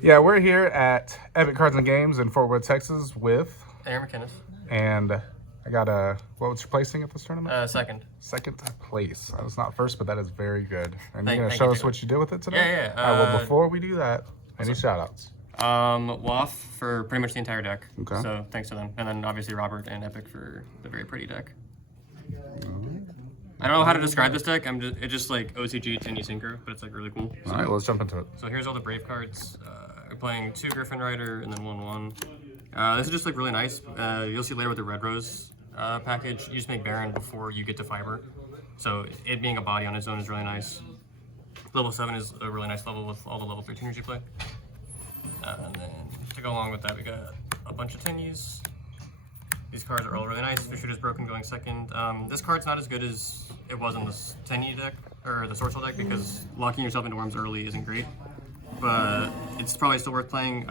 Yeah, we're here at Epik Cards and Games in Fort Worth, Texas with Aaron McInnes. And I got what was your placing at this tournament? Second. Second place. It's not first, but that is very good. And you're Thank gonna show you, us Taylor. what you did with it today? Yeah. All right, well, before we do that, any shout outs? WAF for pretty much the entire deck. Okay. So thanks to them. And then obviously Robert and Epik for the very pretty deck. I don't know how to describe this deck. It's just like OCG Tenyi Synchro, but it's like really cool. All right, let's jump into it. So here's all the Brave cards. We're playing 2 Griffin Rider and then 1/1. This is just like really nice. You'll see later with the Red Rose package, you just make Baron before you get to Fiber. So it being a body on its own is really nice. Level 7 is a really nice level with all the level 3 tuners you play. And then to go along with that, we got a bunch of Tenyis. These cards are all really nice. Fisher is broken going second. This card's not as good as it was in the Tenyi deck, or the Sword Soul deck, because locking yourself into worms early isn't great. But it's probably still worth playing.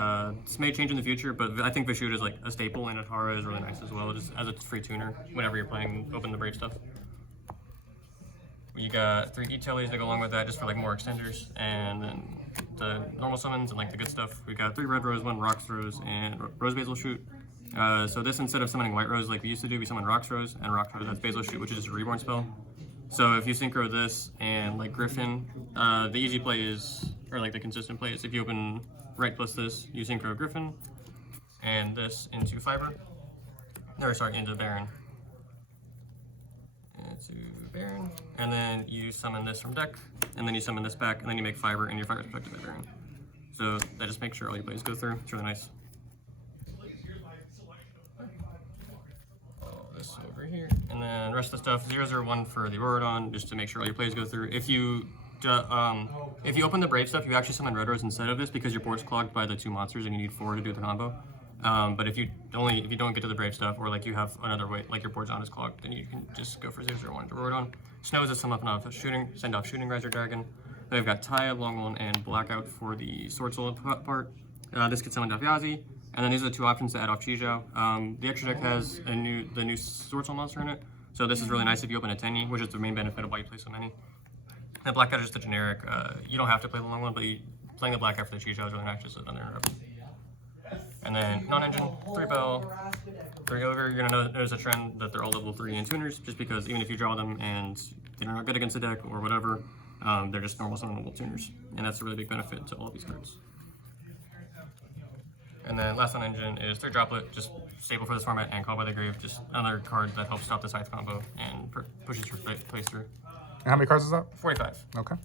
This may change in the future, but I think Vishuda is like a staple, and Atara is really nice as well, just as a free tuner whenever you're playing Open the Brave stuff. We got 3 E-Tellies to go along with that, just for like more extenders, and then the normal summons and like the good stuff. We got 3 Red Rose, 1 Rocks Rose, and Rose Basil Shoot. So this, instead of summoning White Rose like we used to do, we summon Rocks Rose, and Rocks Rose has Basil Shoot, which is just a reborn spell. So if you synchro this and like Griffin, the easy play is, or like the consistent play is, if you open right plus this, you synchro Griffin, and this into Fiber, or sorry, into Baron. Into Baron, and then you summon this from deck, and then you summon this back, and then you make Fiber, and your Fiber is protected by Baron. So that just makes sure all your plays go through. It's really nice. This over here, and then the rest of the stuff 0/0/1 for the Aurodon, just to make sure all your plays go through. If you open the Brave stuff, you actually summon Red Rose instead of this because your board's clogged by the 2 monsters and you need 4 to do the combo. But if you don't get to the Brave stuff, or like you have another way, like your board's not as clogged, then you can just go for 0/0/1 to Aurodon. Snow is a send off Shooting Riser Dragon. Then we've got Taya, Longwoln, and Blackout for the Sword Soul part. This gets summoned off Yazi. And then these are the 2 options to add off Chijao. The extra deck has the new Sword Soul monster in it. So this is really nice if you open a Tenyi, which is the main benefit of why you play so many. And Blackout is just a generic. You don't have to play the long one, but playing the Blackout for the Chijao is really nice, just uninterrupted. And then non-engine, 3 Bell, 3 Ogre. You're gonna notice a trend that they're all level 3 in tuners, just because even if you draw them and they're not good against the deck or whatever, they're just normal summonable tuners. And that's a really big benefit to all of these cards. And then last on engine is 3 Droplet, just stable for this format, and Call by the Grave, just another card that helps stop the Scythe combo and pushes your plays through. And how many cards is that? 45. Okay.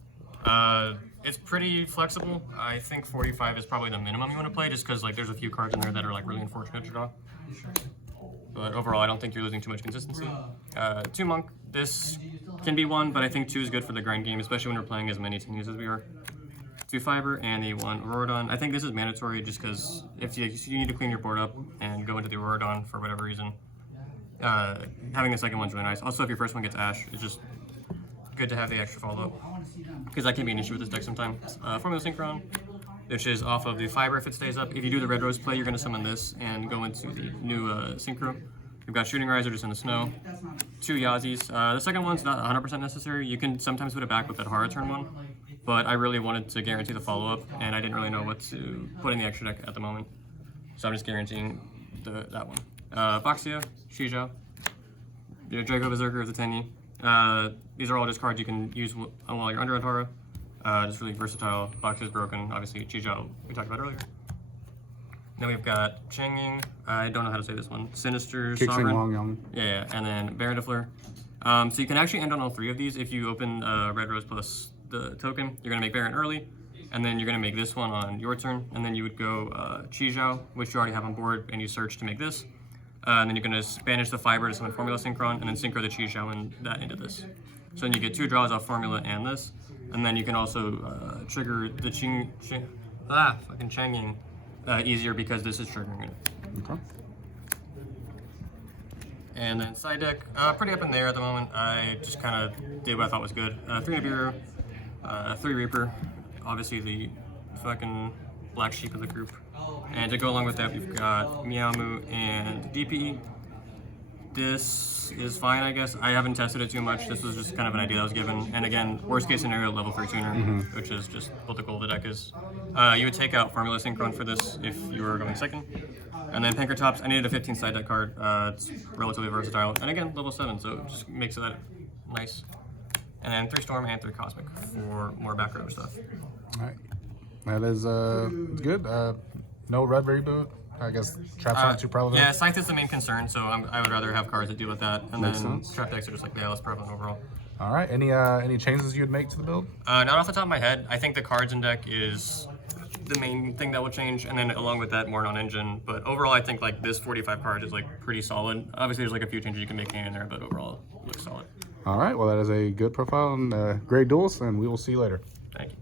It's pretty flexible. I think 45 is probably the minimum you want to play, just because like there's a few cards in there that are like really unfortunate to draw. But overall, I don't think you're losing too much consistency. 2 Monk, this can be 1, but I think 2 is good for the grind game, especially when we're playing as many Tenyis as we are. 2 Fiber and a 1 Aurodon. I think this is mandatory just because if you need to clean your board up and go into the Aurodon for whatever reason, having the second one's really nice. Also, if your first one gets Ash, it's just good to have the extra follow-up, because that can be an issue with this deck sometimes. Formula Synchron, which is off of the Fiber if it stays up. If you do the Red Rose play, you're going to summon this and go into the new Synchro. You've got Shooting Riser just in the snow. 2 Yazis. The second one's not 100% necessary. You can sometimes put it back with that Hara turn one, but I really wanted to guarantee the follow-up, and I didn't really know what to put in the extra deck at the moment. So I'm just guaranteeing that one. Boxia, Chijao, Draco Berserker of the Tenyi. These are all just cards you can use while you're under Atara. Just really versatile. Box is broken. Obviously, Chijao we talked about earlier. Then we've got Changing. I don't know how to say this one. Sinister Sovereign. Yeah, and then Baron de Fleur. So you can actually end on all 3 of these if you open Red Rose plus the token. You're gonna make Baron early, and then you're gonna make this one on your turn, and then you would go Chijao, which you already have on board, and you search to make this. And then you're gonna banish the Fiber to summon Formula Synchron, and then synchro the Chijao and that into this. So then you get 2 draws off Formula and this, and then you can also trigger the fucking Changing easier because this is triggering it. Okay. And then side deck, pretty up in there at the moment. I just kind of did what I thought was good. 3 Nibiru, 3 Reaper, obviously the fucking black sheep of the group. And to go along with that, we've got Meowmoo and DPE. This is fine, I guess. I haven't tested it too much. This was just kind of an idea I was given. And again, worst case scenario, level 3 tuner, which is just what the goal of the deck is. You would take out Formula Synchro for this if you were going second. And then Pankratops, I needed a 15 side deck card. It's relatively versatile. And again, level 7, so it just makes that nice. And then 3 Storm and 3 Cosmic for more back row stuff. All right. That is good. No red reboot. I guess traps aren't too prevalent. Yeah, Scythe is the main concern, so I would rather have cards that deal with that. And Makes then sense. trap decks are just like, yeah, less prevalent overall. All right. Any changes you'd make to the build? Not off the top of my head. I think the cards in deck is the main thing that will change, and then along with that, more non-engine. But overall, I think like this 45 cards is like pretty solid. Obviously, there's like a few changes you can make here and there, but overall, it looks solid. All right. Well, that is a good profile and great duels, and we will see you later. Thank you.